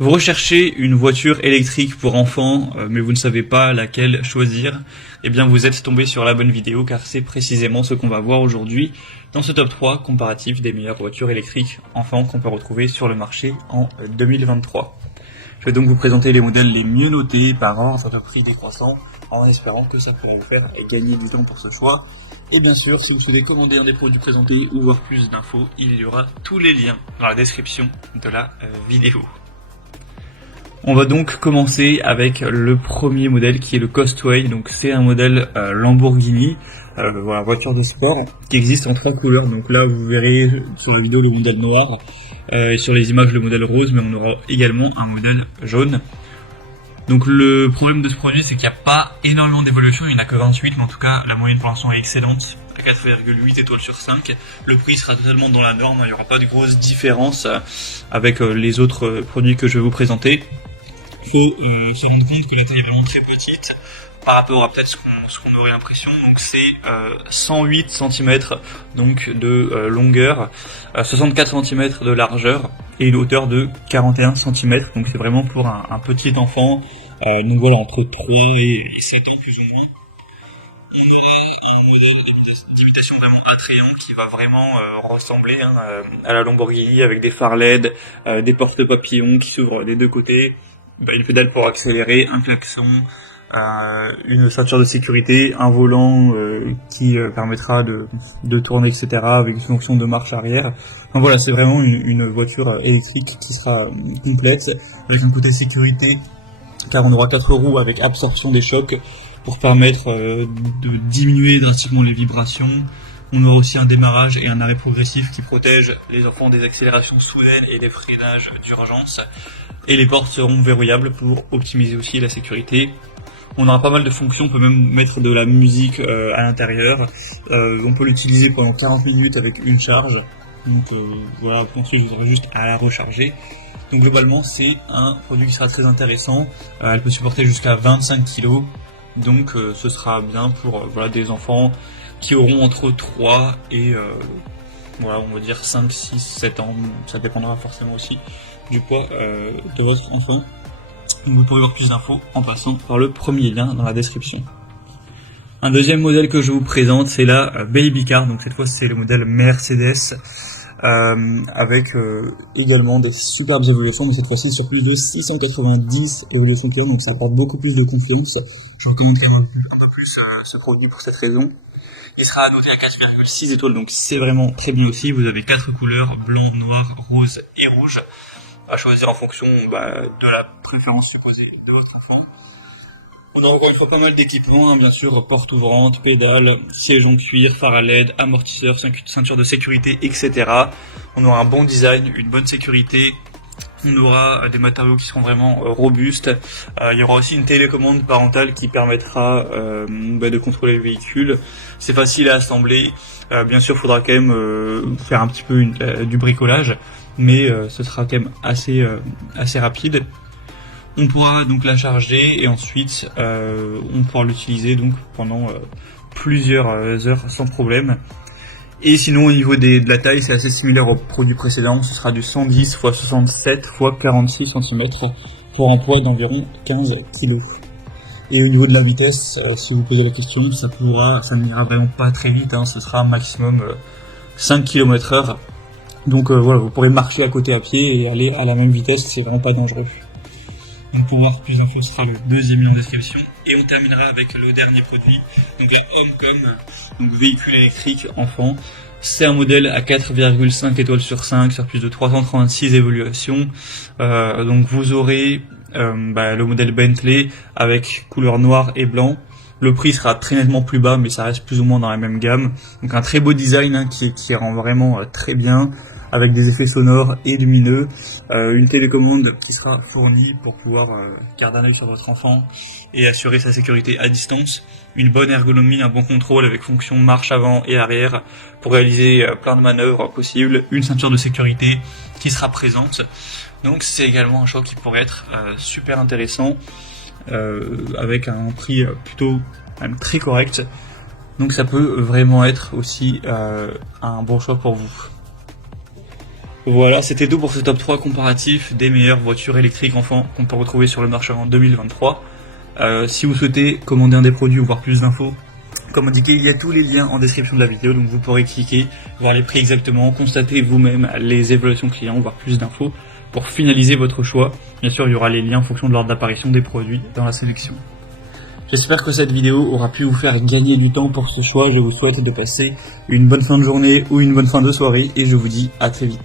Vous recherchez une voiture électrique pour enfants, mais vous ne savez pas laquelle choisir, eh bien vous êtes tombé sur la bonne vidéo car c'est précisément ce qu'on va voir aujourd'hui dans ce top 3 comparatif des meilleures voitures électriques enfants qu'on peut retrouver sur le marché en 2023. Je vais donc vous présenter les modèles les mieux notés par ordre de prix décroissant en espérant que ça pourra vous faire gagner du temps pour ce choix. Et bien sûr, si vous souhaitez commander un des produits présentés ou voir plus d'infos, il y aura tous les liens dans la description de la vidéo. On va donc commencer avec le premier modèle qui est le Costway. Donc c'est un modèle Lamborghini, voilà, voiture de sport qui existe en 3 couleurs. Donc là vous verrez sur la vidéo le modèle noir et sur les images le modèle rose, mais on aura également un modèle jaune. Donc le problème de ce produit, c'est qu'il n'y a pas énormément d'évolution, il n'y en a que 28, mais en tout cas la moyenne pour l'instant est excellente, à 4,8 étoiles sur 5. Le prix sera totalement dans la norme, il n'y aura pas de grosse différence avec les autres produits que je vais vous présenter. Il faut se rendre compte que la taille est vraiment très petite par rapport à peut-être ce qu'on aurait l'impression. Donc c'est 108 cm donc de longueur, 64 cm de largeur et une hauteur de 41 cm. Donc c'est vraiment pour un petit enfant, donc voilà, entre 3 et 7 ans plus ou moins. On aura un modèle d'imitation vraiment attrayant qui va vraiment ressembler à la Lamborghini, avec des phares LED, des porte-papillons qui s'ouvrent des deux côtés, une pédale pour accélérer, un klaxon, une ceinture de sécurité, un volant qui permettra de tourner, etc. avec une fonction de marche arrière. Enfin voilà, c'est vraiment une voiture électrique qui sera complète, avec un côté sécurité, car on aura 4 roues avec absorption des chocs pour permettre de diminuer drastiquement les vibrations. On aura aussi un démarrage et un arrêt progressif qui protège les enfants des accélérations soudaines et des freinages d'urgence. Et les portes seront verrouillables pour optimiser aussi la sécurité. On aura pas mal de fonctions, on peut même mettre de la musique à l'intérieur. On peut l'utiliser pendant 40 minutes avec une charge. Donc voilà, ensuite vous aurez juste à la recharger. Donc globalement c'est un produit qui sera très intéressant. Elle peut supporter jusqu'à 25 kg. Donc ce sera bien pour voilà, des enfants qui auront entre 3 et voilà, on va dire 5, 6, 7 ans. Ça dépendra forcément aussi du poids de votre enfant. Donc vous pourrez voir plus d'infos en passant par le premier lien dans la description. Un deuxième modèle que je vous présente, c'est la Baby Car. Donc cette fois c'est le modèle Mercedes, avec également des superbes évolutions, mais cette fois-ci sur plus de 690 évolutions clients, donc ça apporte beaucoup plus de confiance. Je recommanderais un peu plus ce produit pour cette raison. Il sera noté à 4,6 étoiles, donc c'est vraiment très bien aussi. Vous avez 4 couleurs, blanc, noir, rose et rouge, à choisir en fonction de la préférence supposée de votre enfant. On a encore une fois pas mal d'équipements, bien sûr, porte ouvrante, pédale, siège en cuir, phare à LED, amortisseur, ceinture de sécurité, etc. On aura un bon design, une bonne sécurité. On aura des matériaux qui seront vraiment robustes. Il y aura aussi une télécommande parentale qui permettra de contrôler le véhicule. C'est facile à assembler. Bien sûr, il faudra quand même faire un petit peu du bricolage, mais ce sera quand même assez rapide. On pourra donc la charger et ensuite on pourra l'utiliser donc pendant plusieurs heures sans problème. Et sinon au niveau de la taille, c'est assez similaire au produit précédent, ce sera du 110 x 67 x 46 cm pour un poids d'environ 15 kg. Et au niveau de la vitesse, si vous posez la question, ça n'ira vraiment pas très vite, ce sera maximum 5 km/h. Donc voilà, vous pourrez marcher à côté à pied et aller à la même vitesse, c'est vraiment pas dangereux. Donc pour voir plus d'infos, ce sera le deuxième lien en description. Et on terminera avec le dernier produit, donc la Homecom, donc véhicule électrique enfant. C'est un modèle à 4,5 étoiles sur 5 sur plus de 336 évolutions. Donc vous aurez le modèle Bentley avec couleur noire et blanc. Le prix sera très nettement plus bas, mais ça reste plus ou moins dans la même gamme. Donc un très beau design qui rend vraiment très bien, avec des effets sonores et lumineux, une télécommande qui sera fournie pour pouvoir garder un œil sur votre enfant et assurer sa sécurité à distance, une bonne ergonomie, un bon contrôle avec fonction marche avant et arrière pour réaliser plein de manœuvres possibles, une ceinture de sécurité qui sera présente. Donc c'est également un choix qui pourrait être super intéressant, avec un prix plutôt même très correct. Donc ça peut vraiment être aussi un bon choix pour vous. Voilà, c'était tout pour ce top 3 comparatif des meilleures voitures électriques enfants qu'on peut retrouver sur le marché en 2023. Si vous souhaitez commander un des produits ou voir plus d'infos, comme indiqué, il y a tous les liens en description de la vidéo, donc vous pourrez cliquer, voir les prix exactement, constater vous-même les évaluations clients, voir plus d'infos pour finaliser votre choix. Bien sûr, il y aura les liens en fonction de l'ordre d'apparition des produits dans la sélection. J'espère que cette vidéo aura pu vous faire gagner du temps pour ce choix. Je vous souhaite de passer une bonne fin de journée ou une bonne fin de soirée et je vous dis à très vite.